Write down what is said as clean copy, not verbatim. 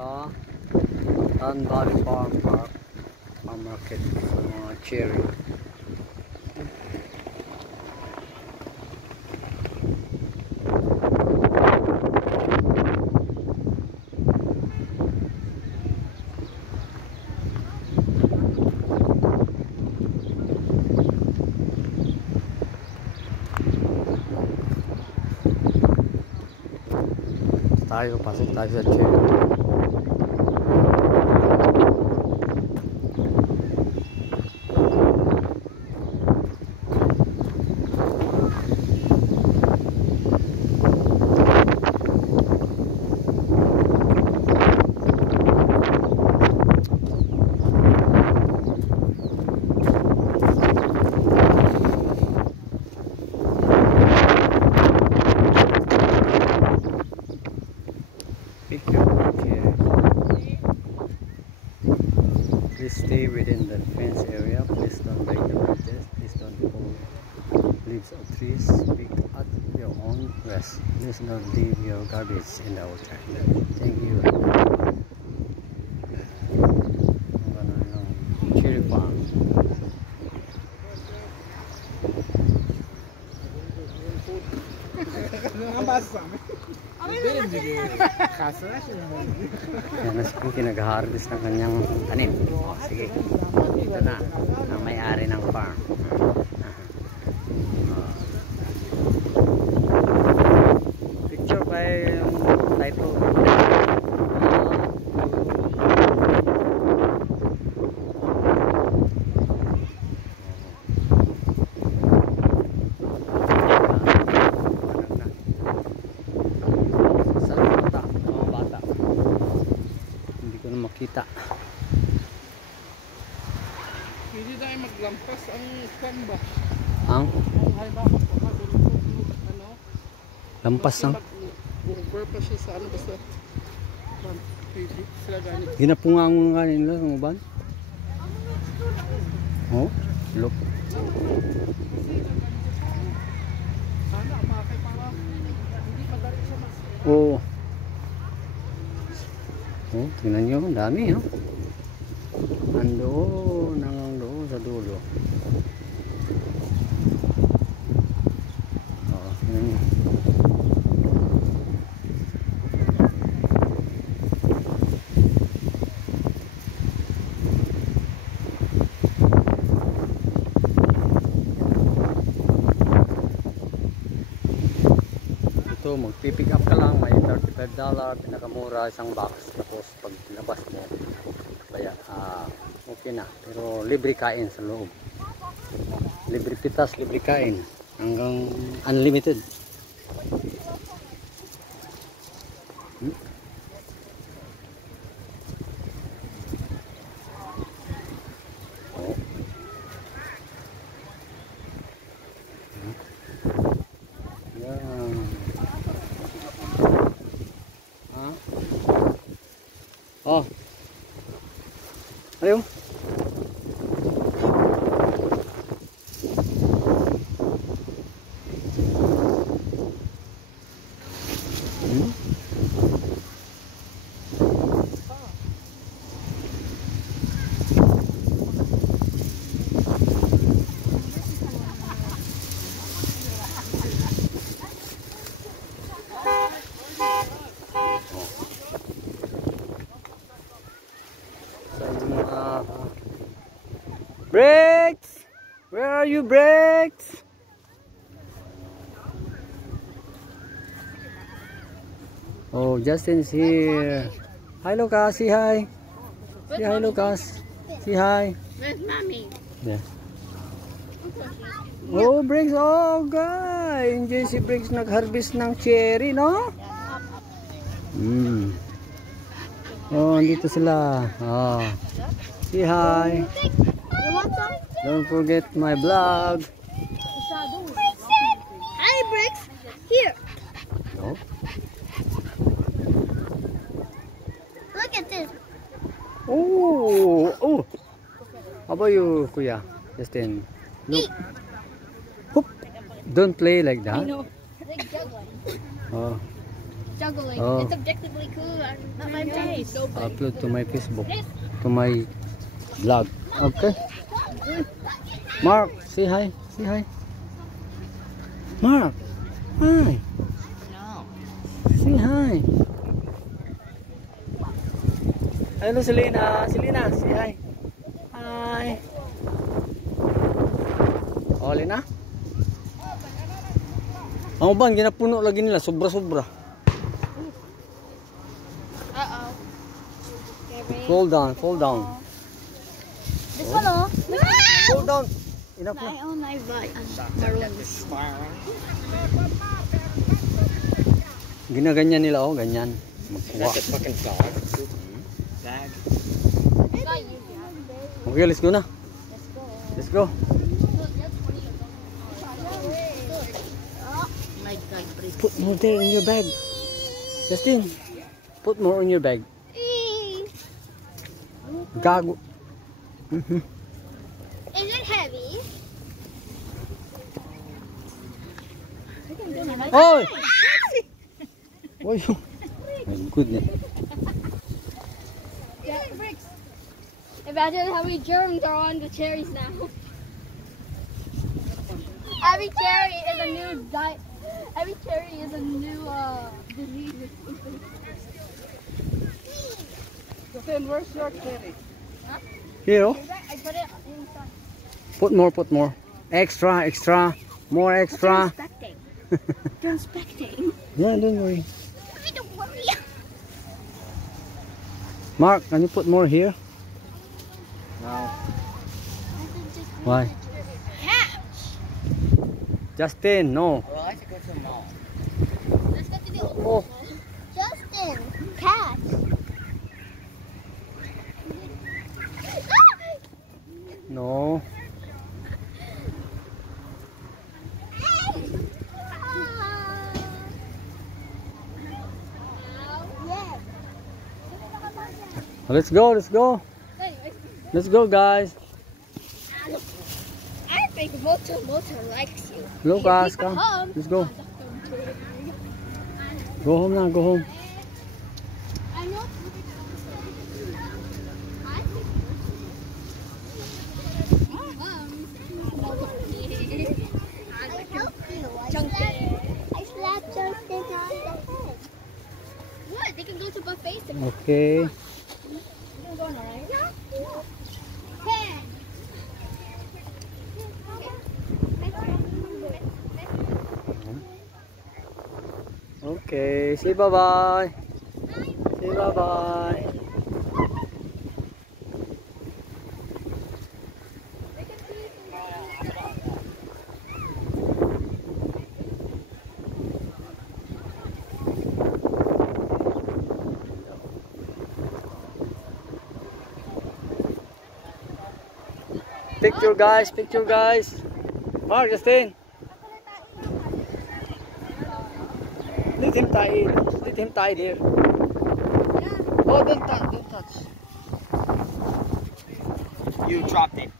sa Tan Valley Farm Market sa mga cherry. Pasok tayo sa cherry. Please stay within the fence area. Please don't break the branches. Please don't pull leaves of trees. Pick at your own risk. Please don't leave your garbage in the water. Thank you. Cherry farm. Yan na siya kinag-harvest ng kanyang tanim. O, sige, ito na ang may-ari ng farm. Picture kay title. Makita. Hindi tayo maglampas ang kwan ba? Ang? Lampas ang? Over pa siya sa ano basta. Sila ganit. Ginapungangon nga nila ng uban? Oh, look. Sana makakay para hindi madali siya mas. Oh. Oh, tingnan nyo, ang dami, no? Andoon, nandoon sa dulo. Oh, tingnan nyo. Ito, magpipick up ka lang, may $35, pinakamura isang box. Tapos pag labas mo, kaya okay na. Pero libre kain sa loob. Libre pitas, libre kain. Hanggang unlimited. Oh. Ayo. Brakes! Where are you, Brakes? Oh, Justin's here. Hi, Lucas. Say hi. Say hi, Lucas. Say hi. Where's mommy? Yeah. Oh, Brakes. Oh, guy. Enjoy si Brakes nag-harvest ng cherry, no? Oh, andito sila. Oh. Say hi. Don't forget my vlog. Hi, Bricks. Here. No? Look at this. Oh, oh. How about you, Kuya? Justin. Look. Hoop. Don't play like that. I know. Oh. juggling. Oh. It's objectively cool. Not my face. Upload to my Facebook, to my vlog. Okay. Mark, say hi. Say hi. Mark, hi. No. Say hi. Hello, Selena. Selena, say hi. Hi. Oh, Lena. Ang uban, ginapuno lagi nila. Sobra-sobra. Uh-oh. Fall down, fall down. This one, oh. Fall down. Enough na. My own my butt. Ginaganyan nila, oh, ganyan. Magkuha. Fucking dog. Dad. Okay, let's go na. Let's go. My God, Put more there in your bag. Justin, put more in your bag. Gago. Is it heavy? Oh! Oh, you. My goodness. Imagine how many germs are on the cherries now. Every cherry is a new diet. Every cherry is a new disease. Then where's your cherry? Here, oh. I put it inside. Put more, put more. Extra, extra. More extra. Inspecting. You're inspecting. Yeah, don't worry. Don't worry. Mark, can you put more here? No. Why? Catch. Justin, no. Well, I should go to the mall. Let's go to the old Oh. Justin, catch. No. Let's go, let's go. Let's go, guys. I think Motor likes you. Lucas, Come come. home. Let's go. Go home now, go home. I know. I slapped Justin on the head. What? They can go to buffets. Okay. You going alright? Yeah. Okay, say bye-bye. Say bye-bye. Picture, guys, picture, guys. Mark, Justin. Let him tie it. Let him tie there. Oh, don't touch. You dropped it.